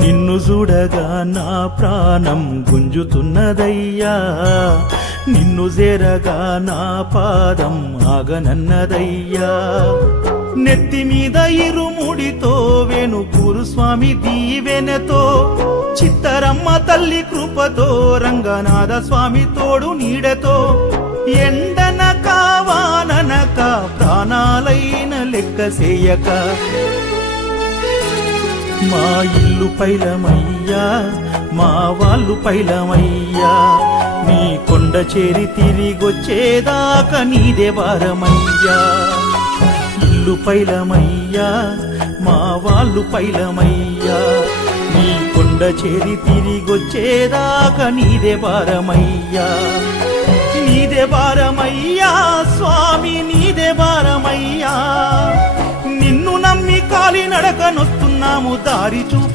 నిన్ను చూడగా నా ప్రాణం గుంజుతున్నదయ్యా, నిన్ను చేరగా నా పాదం ఆగనన్నదయ్యా. నెత్తి మీద ఇరుముడితో వేణుకూరు స్వామి దీవెనతో, చిత్తరమ్మ తల్లి కృపతో, రంగనాథ స్వామి తోడు నీడతో, ఎండనక వాననక ప్రాణాలైన లెక్క చేయక మా ఇల్లు పైలమయ్యా, మా వాళ్ళు పైలమయ్యా. నీ కొండ చేరి తిరిగొచ్చేదాకా నీదే భారమయ్యా. ఇల్లు పైలమయ్యా, మా వాళ్ళు పైలమయ్యా. నీ కొండ చేరి తిరిగొచ్చేదాకా నీదే భారమయ్యా. నీదే భారమయ్యా స్వామి, నీదే భారమయ్యా. నిన్ను నమ్మి కాలి నడకనొస్తున్నాము, దారి చూప